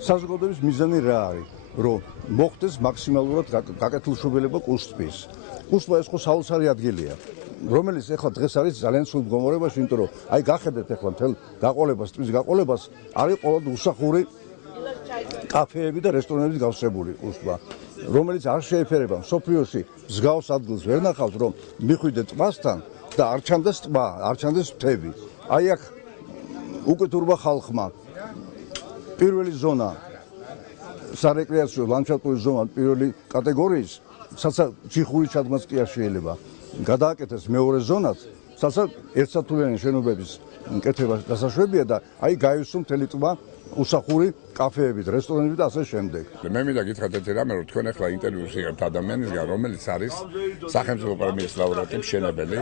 საზოგადოების მიზანი რა არის? რომ მოხდეს მაქსიმალურად გაკეთილშობილება კუს-ტბის. კუს-ტბა ეს ხო საოცარი ადგილია, რომელიც ეხლა დღეს არის ძალიან სულ მდგომარეობაში, იმიტომ რომ აი გახედეთ ეხლა მთელ გაყოლებას, ტბის გაყოლებას არის ყოველდღე უსახური კაფეები და რესტორნები გავსებული კუს-ტბა, რომელიც არ შეეფერება მსოფლიოში მსგავს ადგილს ვერ ნახავს, რომ მიხვიდეთ ტბასთან და არ ჩანდეს ტბა, არ ჩანდეს მთები. აი აქ უკეთურმა ხალხმა პირველი ზონა სარეკრეაციო ლანდშაფტური ზონა პირველი კატეგორიის, სადაც ჯიხური ჩადგმაც კი არ შეიძლება. გადააკეთეს მეორე ზონად, სადაც ერთსართულიანი შენობების კეთება დასაშვებია და აი გაივსო მთელი ტბა უსახური კაფეებით, რესტორნებით და ასე შემდეგ. მე მინდა გითხრათ ერთი რამე, რომ თქვენ ახლა ინტერვიუს იღებთ ადამიანისგან, რომელიც არის სახელმწიფო პრემიის ლაურეატი, მშენებელი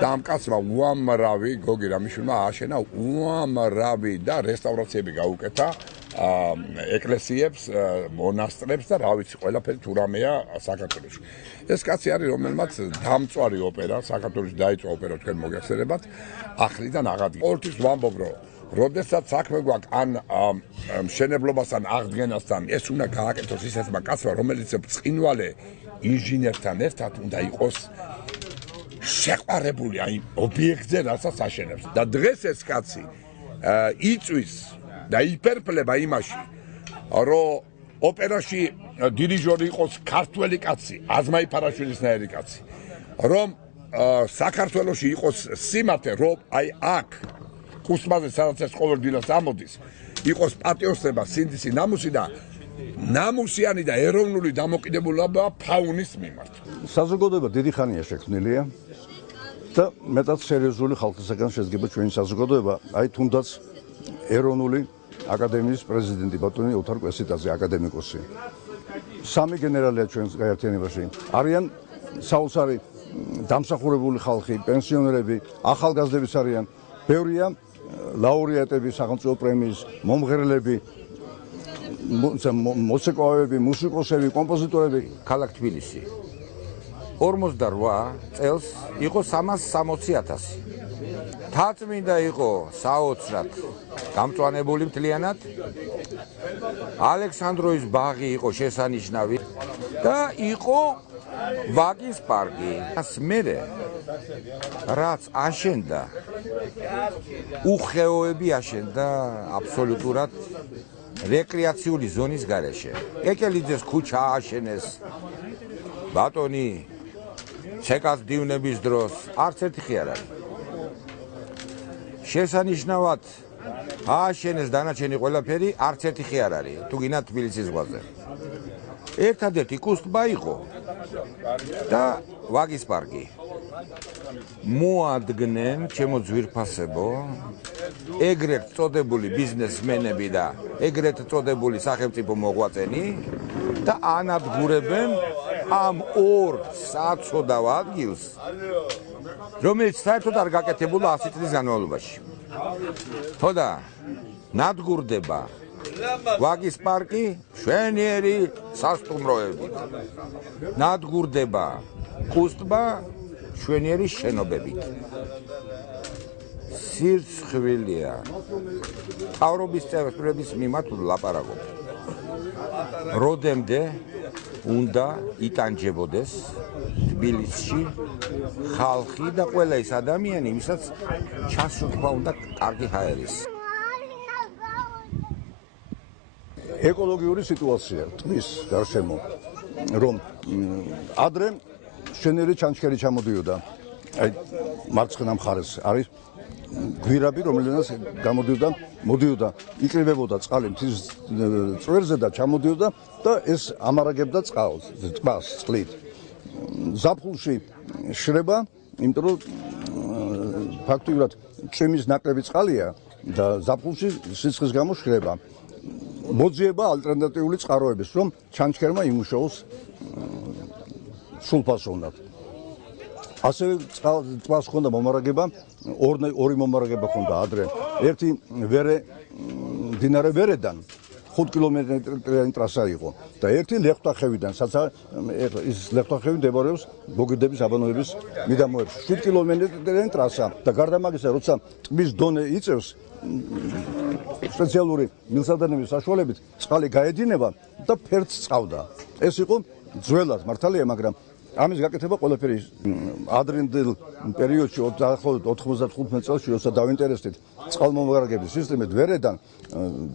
და ამ კაცმა უამრავი გოგი რამიშვილმა ააშენა უამრავი და რესტავრაციები გაუკეთა ეკლესიებს, მონასტრებს და რა ვიცი, ყველაფერი თუ რამეა საქართველოში. ეს კაცი არის, რომელმაც დამწვარი ოპერა, საქართველოში დაიწყო ოპერა, თქვენ მოგეხსენებათ, ახლიდან აღადგინა. ყოველთვის ვამბობ, რომ როდესაც საქმე გვაქვს ან მშენებლობასთან, აღდგენასთან, ეს უნდა გააკეთოს ისეთმა კაცმა, რომელიც ბრწყინვალე ინჟინერთან ერთად უნდა იყოს შეყვარებული აი ობიექტზე, რასაც აშენებს. და დღეს ეს კაცი იწვის და იფერფლება იმაში, რომ ოპერაში დირიჟორი იყოს ქართველი კაცი, აზმაი ფარაშვილისნაირი კაცი, რომ საქართველოში იყოს სიმართლე, რომ აი აქ კუს-ტბაზე სადაც ეს ყოველდღიურად ამოდის, იყოს პატიოსება, სინდისი, ნამუსი და ნამუსიანი და ეროვნული დამოკიდებულება ფაუნის მიმართ. საზოგადოება დიდი ხანია შექმნილია და მეტად სერიოზული ხალხისგან შედგება ჩვენი საზოგადოება, აი თუნდაც ეროვნული აკადემიის პრეზიდენტი ბატონი ოთარ კვესიტაძე, აკადემიკოსი. სამი გენერალია ჩვენს გაერთიანებაში. არიან საოცარი დამსახურებული ხალხი, პენსიონერები, ახალგაზრდების არიან. ბევრია ლაურეატები, სახელმწიფო პრემიის მომღერლები, მოცეკვავები, მუსიკოსები, კომპოზიტორები. ქალაქ თბილისი 48 წელს იყო 360,000. თაწმინდა იყო საოცრად გამწვანებული მთლიანად. ალექსანდროვის ბაღი იყო შესანიშნავი და იყო ვაგის პარკი. მერე რაც აშენდა უხეოები აშენდა აბსოლუტურად რეკრეაციული ზონის გარეშე. კეკელიძეს ქუჩა ააშენეს ბატონი ცეკას დივნების დროს, არც ერთი ხი არ არის. შესანიშნავად ააშენეს დანარჩენი ყველაფერი, არც ერთი ხი არ არის, თუ გინდათ თბილისის ზღვაზე. ერთადერთი კუს-ტბა იყო და ვაგის პარკი. მოადგნენ ჩემო ძვირფასებო, ეგრეთ წოდებული ბიზნესმენები და ეგრეთ წოდებული სახელმწიფო მოღვაწენი და ანადგურებენ ამ ორ საცოდავ ადგილს, რომელიც საერთოდ არ გაკეთებულა 100 წლის განმავლობაში. ხო და ნადგურდება ვაგის პარკი შვენიერი სასტუმროებით. ნადგურდება კუს-ტბა შვენიერი შენობებით. სირცხვილია. თავრობის წევრების მიმართ ლაპარაკობ. როდემდე უნდა იტანჯებოდეს თბილისში ხალხი და ყველა ის ადამიანი, ვისაც ჩასუფვა უნდა კარგი ჰაერის. ეკოლოგიური სიტუაცია ტბის გარშემო, რომ ადრე შენერი ჩანჩქერი ჩამოდიოდა, აი მარცხენა მხარეს არის გვირაბი, რომელზეც მოდიოდა, იკრიბებოდა წყალი მთის წვერზე და ჩამოდიოდა და ეს ამარაგებდა წყალს წყლით. ზაფხულში შრება, იმიტომ რომ ფაქტობრივად წვიმის ნაკლები წყალია და ზაფხულში სიცხის გამო შრება. მოძიება ალტერნატიული წყაროების, რომ ჩანჩქერმა იმუშაოს სულფასოვნად. ასევე წყალს ჰქონდა მომარაგება, ორი მომარაგება ჰქონდა ადრე. ერთი მდინარე ვერედან, 5 კილომეტრიანი ტრასა იყო და ერთი ლეხვთახევიდან, სადაც ის ლეხვთახევი მდებარეობს გოგირდების აბანოების მიდამოებში. 7 კილომეტრიანი ტრასა და გარდა მაგისა, როცა ტბის დონე იწევს, სპეციალური მილსადენების საშუალებით წყალი გაედინება და ფერდს წავდა. ეს იყო ძველად მართალია, მაგრამ ამის გაკეთება ყველაფერი ადრინდელ პერიოდში 95 წელს როცა დავინტერესდით წყალმომარაგების სისტემით ვერედან,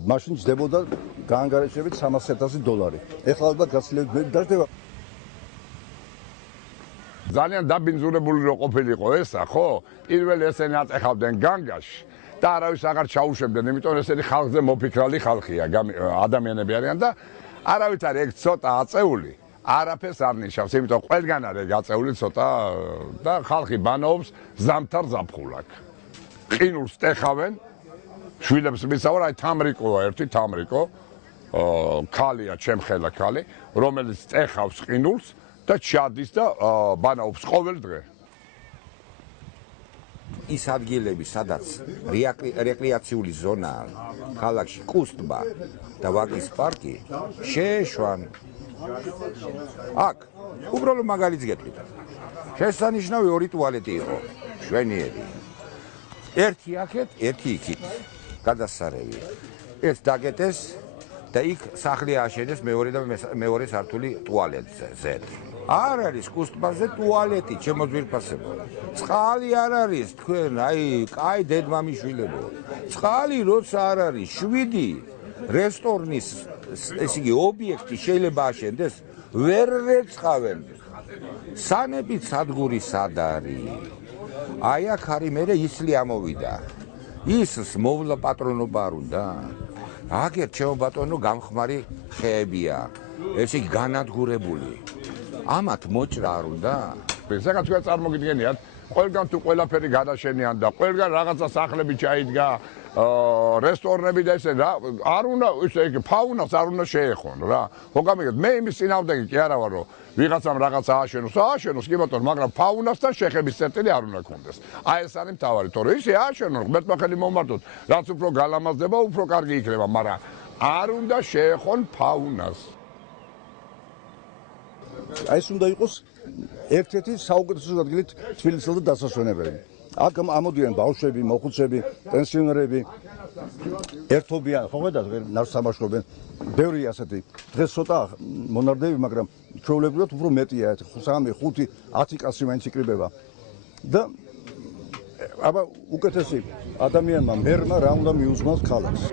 მაშინ ჯდებოდა გაანგარიშებით $300,000. ეხლა ალბათ გაცილებით დაждდება. ძალიან დაბინძურებული რო ყოფილიყო ესა, ხო? პირველი ესენი აწეხავდნენ განგაში და არავის აღარ ჩაუშვებდნენ, იმიტომ ესენი ხალხზე მოფიქრალი ხალხია, ადამიანები არიან და არავით არის ეგ ცოტა აწეული. არაფერს არ ნიშნავს, იმიტომ ყველგან არის გაწეული ცოტა და ხალხი ბანაობს ზამთარ ზაფხულაკ. ყინულს ტეხავენ, შვილებს მისავალ, აი თამრიკოა ერთი თამრიკო, ქალია, ჩემხელა ქალი, რომელიც ტეხავს ყინულს და ჩადის და ბანაობს ყოველ დღე. ის ადგილები, სადაც რეკრეაციული ზონაა, ქალაქში კუსტბა და ვაგის პარკი შეეშვან. აქ უბრალოდ მაგალითს გეტყვით. შესანიშნავი ორი ტუალეტი იყო, შვენიერი. ერთი აქეთ, ერთი იქით. გადასარევი. ეს დაგეტეს და იქ სახლი ააშენეს მეორე და მეორე სართული ტუალეტზე. არ არის კუსტბაზე ტუალეტი, ჩემო ძვირფასებო. წყალი არ არის თქვენ, აი დედმამიშვილებო. წყალი როცა არ არის, 7 რესტორნის ეს იგი ობიექტი შეიძლება აშენდეს, ვერ რეცხავენ. სანებით სადგური სად არის? აი აქ არის მერე ისლი ამოვიდა. ისს მოვლა პატრონობა არ უნდა? აგერ ჩემო ბატონო გამხმარი ხეებია. ესე იგი განადგურებული. ამათ მოჭრა არ უნდა? ზოგადად თქვენ წარმოგიდგენიათ, ყველგან თუ ყველაფერი გადაშენიან და ყველგან რაღაცა სახლები ჩაიდგა, რესტორნები და ესე რა, არ უნდა ისე ფაუნას არ უნდა შეეხონ რა. ხო გამიგეთ, მე იმის წინააღმდეგი კი არა ვარ, რომ ვიღაცამ რაღაცა ააშენოს, კი ბატონო, მაგრამ ფაუნასთან შეხების წერტილი არ უნდა კონდეს. აი ეს არის მთავარი, თორე ისე ააშენონ, ღმერთმა ხელი მომართოთ, რაც უფრო გალამაზდება, უფრო კარგი იქნება, მაგრამ არ უნდა შეეხონ ფაუნას. აი ეს უნდა იყოს ერთ-ერთი საუკეთესო ადგილი თბილისელთა დასასვენებელი. აქ ამოდიან ბავშვები, მოხუცები, პენსიონერები, ერთობიან, ხო ხედავთ, ნავს სამაშობენ. ბევრი ასეთი. დღეს ცოტა მონარდები, მაგრამ ჩვეულებრივად უფრო მეტია, 3, 5, 10 კაცი მაინც იკრიბება. და აბა უკეთესი ადამიანმა მერმა რა უნდა მიუძღვნოს ქალაქს.